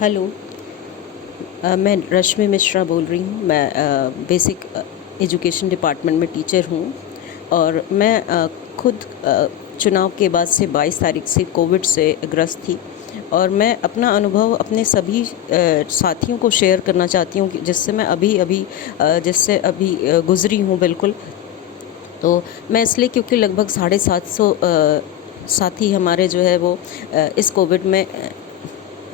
Hello. मैं रश्मि मिश्रा बोल रही हूँ। मैं बेसिक एजुकेशन डिपार्टमेंट में टीचर हूँ और मैं खुद चुनाव के बाद से 22 तारीख से कोविड से ग्रस्त थी और मैं अपना अनुभव अपने सभी साथियों को शेयर करना चाहती हूँ कि जिससे मैं अभी गुज़री हूँ बिल्कुल। तो मैं इसलिए क्योंकि लगभग 750 साथी हमारे जो है वो इस कोविड में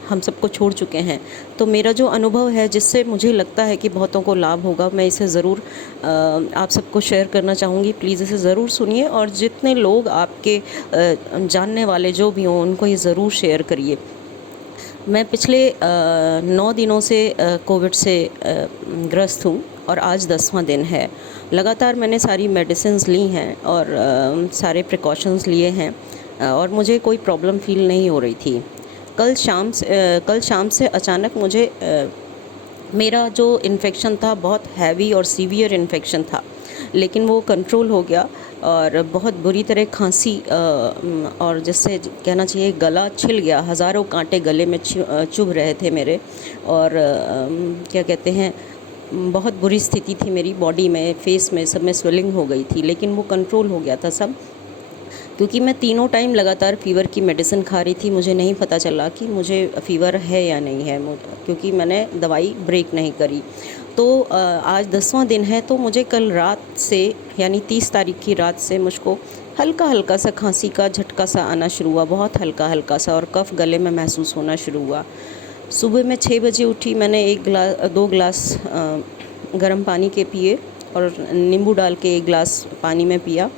हम सबको छोड़ चुके हैं। तो मेरा जो अनुभव है जिससे मुझे लगता है कि बहुतों को लाभ होगा, मैं इसे ज़रूर आप सबको शेयर करना चाहूँगी। प्लीज़ इसे ज़रूर सुनिए और जितने लोग आपके जानने वाले जो भी हों उनको ये ज़रूर शेयर करिए। मैं पिछले 9 दिनों से कोविड से ग्रस्त हूँ और आज 10वां दिन है। लगातार मैंने सारी मेडिसिन्स ली हैं और सारे प्रिकॉशंस लिए हैं और मुझे कोई प्रॉब्लम फ़ील नहीं हो रही थी। कल शाम से अचानक मुझे मेरा जो इन्फेक्शन था बहुत हैवी और सीवियर इन्फेक्शन था, लेकिन वो कंट्रोल हो गया और बहुत बुरी तरह खांसी और जिससे कहना चाहिए गला छिल गया। हज़ारों कांटे गले में चुभ रहे थे मेरे और क्या कहते हैं, बहुत बुरी स्थिति थी मेरी बॉडी में, फेस में, सब में स्वेलिंग हो गई थी, लेकिन वो कंट्रोल हो गया था सब। क्योंकि मैं तीनों टाइम लगातार फ़ीवर की मेडिसिन खा रही थी, मुझे नहीं पता चला कि मुझे फ़ीवर है या नहीं है, क्योंकि मैंने दवाई ब्रेक नहीं करी। तो आज 10वां दिन है, तो मुझे कल रात से यानी 30 तारीख की रात से मुझको हल्का हल्का सा खांसी का झटका सा आना शुरू हुआ, बहुत हल्का हल्का सा, और कफ़ गले में महसूस होना शुरू हुआ। सुबह मैं 6 बजे उठी, मैंने 2 गिलास गर्म पानी के पिए और नींबू डाल के 1 गिलास पानी में पिया।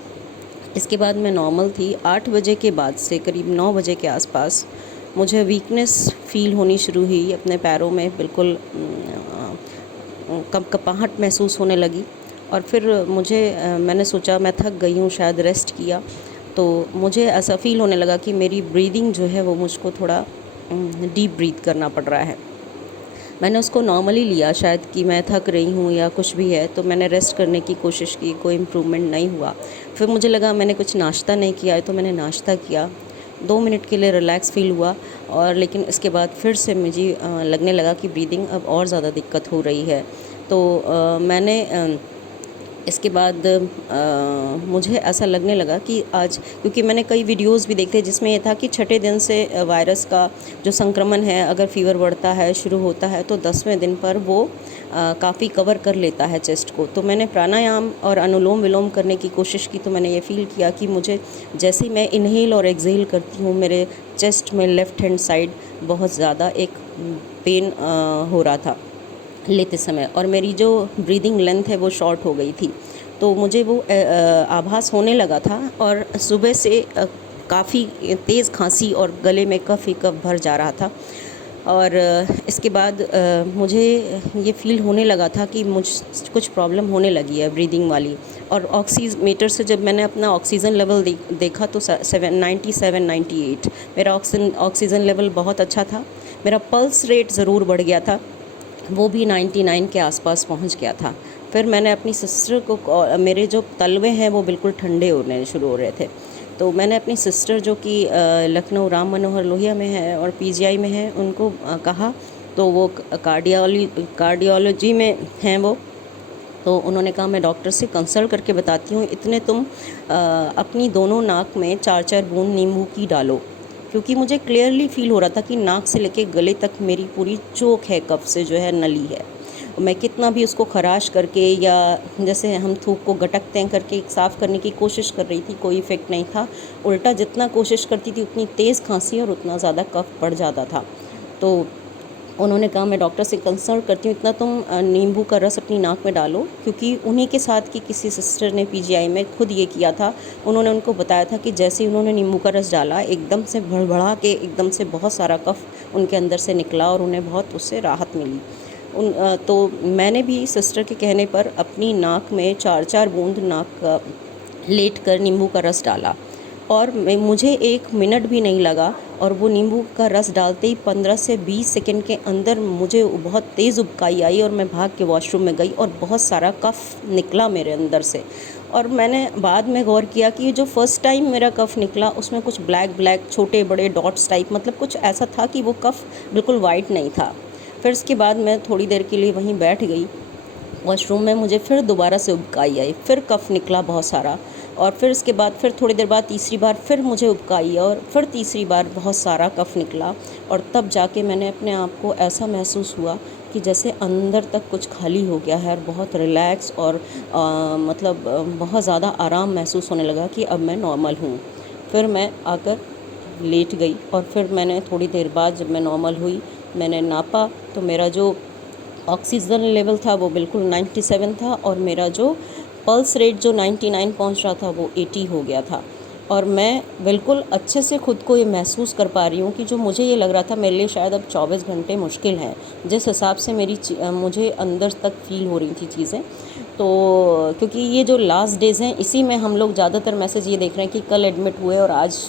इसके बाद मैं नॉर्मल थी। 8 बजे के बाद से करीब 9 बजे के आसपास मुझे वीकनेस फ़ील होनी शुरू हुई अपने पैरों में, बिल्कुल कपकपाहट महसूस होने लगी। और फिर मैंने सोचा मैं थक गई हूँ, शायद रेस्ट किया, तो मुझे ऐसा फ़ील होने लगा कि मेरी ब्रीदिंग जो है वो मुझको थोड़ा डीप ब्रीथ करना पड़ रहा है। मैंने उसको नॉर्मली लिया शायद कि मैं थक रही हूँ या कुछ भी है, तो मैंने रेस्ट करने की कोशिश की, कोई इम्प्रूवमेंट नहीं हुआ। फिर मुझे लगा मैंने कुछ नाश्ता नहीं किया है, तो मैंने नाश्ता किया। 2 मिनट के लिए रिलैक्स फ़ील हुआ और लेकिन इसके बाद फिर से मुझे लगने लगा कि ब्रीदिंग अब और ज़्यादा दिक्कत हो रही है। तो मैंने इसके बाद मुझे ऐसा लगने लगा कि आज, क्योंकि मैंने कई वीडियोस भी देखे जिसमें ये था कि छठे दिन से वायरस का जो संक्रमण है, अगर फ़ीवर बढ़ता है, शुरू होता है, तो 10वें दिन पर वो काफ़ी कवर कर लेता है चेस्ट को। तो मैंने प्राणायाम और अनुलोम विलोम करने की कोशिश की, तो मैंने ये फ़ील किया कि मुझे जैसे ही मैं इन्हेल और एक्सहेल करती हूँ, मेरे चेस्ट में लेफ़्ट हैंड साइड बहुत ज़्यादा एक पेन हो रहा था लेते समय, और मेरी जो ब्रीदिंग लेंथ है वो शॉर्ट हो गई थी। तो मुझे वो आभास होने लगा था और सुबह से काफ़ी तेज़ खांसी और गले में कफ़ ही कफ़ भर जा रहा था। और इसके बाद मुझे ये फ़ील होने लगा था कि कुछ प्रॉब्लम होने लगी है ब्रीदिंग वाली। और ऑक्सीमीटर से जब मैंने अपना ऑक्सीजन लेवल देखा तो 97-98 मेरा ऑक्सीजन लेवल बहुत अच्छा था। मेरा पल्स रेट ज़रूर बढ़ गया था, वो भी 99 के आसपास पहुंच गया था। फिर मैंने अपनी सिस्टर को, मेरे जो तलवे हैं वो बिल्कुल ठंडे होने शुरू हो रहे थे, तो मैंने अपनी सिस्टर जो कि लखनऊ राम मनोहर लोहिया में है और पीजीआई में है, उनको कहा, तो वो कार्डियोलॉजी में हैं वो, तो उन्होंने कहा मैं डॉक्टर से कंसल्ट करके बताती हूँ, इतने तुम अपनी दोनों नाक में 4-4 बूंद नींबू की डालो। क्योंकि मुझे क्लियरली फ़ील हो रहा था कि नाक से लेके गले तक मेरी पूरी चोक है, कफ से जो है नली है। मैं कितना भी उसको खराश करके या जैसे हम थूक को गटकते हैं करके साफ़ करने की कोशिश कर रही थी, कोई इफ़ेक्ट नहीं था। उल्टा जितना कोशिश करती थी उतनी तेज़ खांसी और उतना ज़्यादा कफ बढ़ जाता था। तो उन्होंने कहा मैं डॉक्टर से कंसल्ट करती हूँ, इतना तुम नींबू का रस अपनी नाक में डालो, क्योंकि उन्हीं के साथ की किसी सिस्टर ने पीजीआई में खुद ये किया था। उन्होंने उनको बताया था कि जैसे ही उन्होंने नींबू का रस डाला, एकदम से भड़बड़ा के एकदम से बहुत सारा कफ उनके अंदर से निकला और उन्हें बहुत उससे राहत मिली। तो मैंने भी सिस्टर के कहने पर अपनी नाक में 4-4 बूंद नाक लेट कर नींबू का रस डाला। और मुझे 1 मिनट भी नहीं लगा, और वो नींबू का रस डालते ही 15 से 20 सेकंड के अंदर मुझे बहुत तेज़ उबकाई आई और मैं भाग के वॉशरूम में गई और बहुत सारा कफ़ निकला मेरे अंदर से। और मैंने बाद में गौर किया कि जो फ़र्स्ट टाइम मेरा कफ़ निकला उसमें कुछ ब्लैक ब्लैक छोटे बड़े डॉट्स टाइप, मतलब कुछ ऐसा था कि वो कफ़ बिल्कुल वाइट नहीं था। फिर उसके बाद मैं थोड़ी देर के लिए वहीं बैठ गई वॉशरूम में, मुझे फिर दोबारा से उबकाई आई, फिर कफ़ निकला बहुत सारा, और फिर इसके बाद फिर थोड़ी देर बाद तीसरी बार फिर मुझे उबकाई और फिर तीसरी बार बहुत सारा कफ़ निकला। और तब जाके मैंने अपने आप को ऐसा महसूस हुआ कि जैसे अंदर तक कुछ खाली हो गया है और बहुत रिलैक्स और मतलब बहुत ज़्यादा आराम महसूस होने लगा कि अब मैं नॉर्मल हूँ। फिर मैं आकर लेट गई और फिर मैंने थोड़ी देर बाद जब मैं नॉर्मल हुई, मैंने नापा तो मेरा जो ऑक्सीजन लेवल था वो बिल्कुल 97 था, और मेरा जो पल्स रेट जो 99 पहुंच रहा था वो 80 हो गया था। और मैं बिल्कुल अच्छे से ख़ुद को ये महसूस कर पा रही हूँ कि जो मुझे ये लग रहा था मेरे लिए शायद अब 24 घंटे मुश्किल हैं, जिस हिसाब से मुझे अंदर तक फ़ील हो रही थी चीज़ें। तो क्योंकि ये जो लास्ट डेज़ हैं इसी में हम लोग ज़्यादातर मैसेज ये देख रहे हैं कि कल एडमिट हुए और आज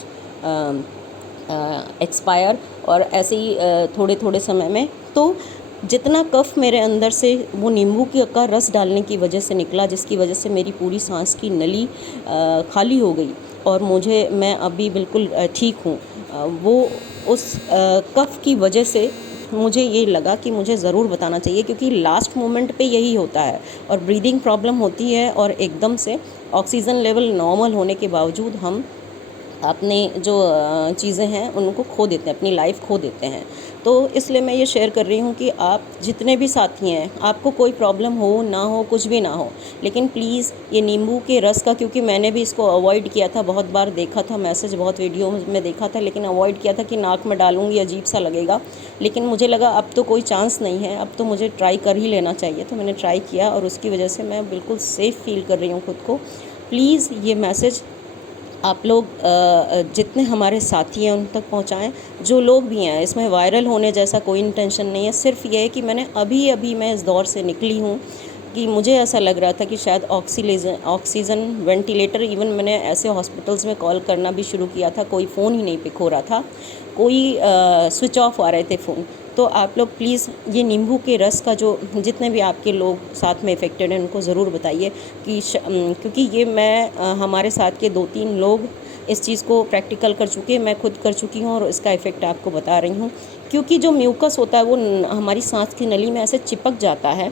एक्सपायर, और ऐसे ही थोड़े थोड़े समय में। तो जितना कफ़ मेरे अंदर से वो नींबू का रस डालने की वजह से निकला, जिसकी वजह से मेरी पूरी सांस की नली खाली हो गई और मैं अभी बिल्कुल ठीक हूँ। वो उस कफ़ की वजह से मुझे ये लगा कि मुझे ज़रूर बताना चाहिए, क्योंकि लास्ट मोमेंट पे यही होता है और ब्रीदिंग प्रॉब्लम होती है और एकदम से ऑक्सीजन लेवल नॉर्मल होने के बावजूद हम अपने जो चीज़ें हैं उनको खो देते हैं, अपनी लाइफ खो देते हैं। तो इसलिए मैं ये शेयर कर रही हूँ कि आप जितने भी साथी हैं, आपको कोई प्रॉब्लम हो ना हो, कुछ भी ना हो, लेकिन प्लीज़ ये नींबू के रस का, क्योंकि मैंने भी इसको अवॉइड किया था, बहुत बार देखा था मैसेज, बहुत वीडियो में देखा था, लेकिन अवॉइड किया था कि नाक में डालूँगी अजीब सा लगेगा। लेकिन मुझे लगा अब तो कोई चांस नहीं है, अब तो मुझे ट्राई कर ही लेना चाहिए। तो मैंने ट्राई किया और उसकी वजह से मैं बिल्कुल सेफ़ फील कर रही हूँ खुद को। प्लीज़ ये मैसेज आप लोग जितने हमारे साथी हैं उन तक पहुंचाएं, जो लोग भी हैं। इसमें वायरल होने जैसा कोई इंटेंशन नहीं है, सिर्फ ये है कि अभी मैं इस दौर से निकली हूँ कि मुझे ऐसा लग रहा था कि शायद ऑक्सीजन वेंटिलेटर, इवन मैंने ऐसे हॉस्पिटल्स में कॉल करना भी शुरू किया था, कोई फ़ोन ही नहीं पिक हो रहा था, कोई स्विच ऑफ आ रहे थे फ़ोन। तो आप लोग प्लीज़ ये नींबू के रस का, जो जितने भी आपके लोग साथ में इफ़ेक्टेड हैं उनको ज़रूर बताइए कि क्योंकि ये हमारे साथ के 2-3 लोग इस चीज़ को प्रैक्टिकल कर चुके हैं, मैं खुद कर चुकी हूँ और इसका इफ़ेक्ट आपको बता रही हूँ। क्योंकि जो म्यूकस होता है वो हमारी सांस की नली में ऐसे चिपक जाता है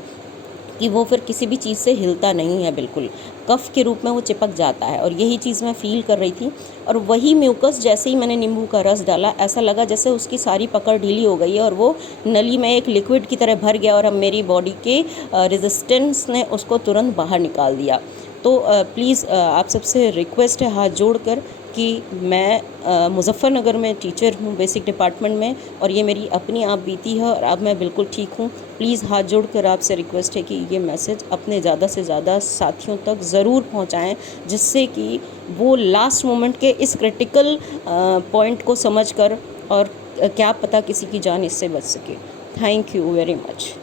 कि वो फिर किसी भी चीज़ से हिलता नहीं है, बिल्कुल कफ़ के रूप में वो चिपक जाता है। और यही चीज़ मैं फ़ील कर रही थी, और वही म्यूकस जैसे ही मैंने नींबू का रस डाला, ऐसा लगा जैसे उसकी सारी पकड़ ढीली हो गई है और वो नली में एक लिक्विड की तरह भर गया, और अब मेरी बॉडी के रेजिस्टेंस ने उसको तुरंत बाहर निकाल दिया। तो प्लीज़ आप सबसे रिक्वेस्ट है हाथ जोड़कर कि मैं मुज़फ़्फ़रनगर में टीचर हूँ बेसिक डिपार्टमेंट में, और ये मेरी अपनी आप बीती है और अब मैं बिल्कुल ठीक हूँ। प्लीज़ हाथ जोड़कर आपसे रिक्वेस्ट है कि ये मैसेज अपने ज़्यादा से ज़्यादा साथियों तक ज़रूर पहुँचाएँ, जिससे कि वो लास्ट मोमेंट के इस क्रिटिकल पॉइंट को समझकर, और क्या पता किसी की जान इससे बच सके। Thank you very much.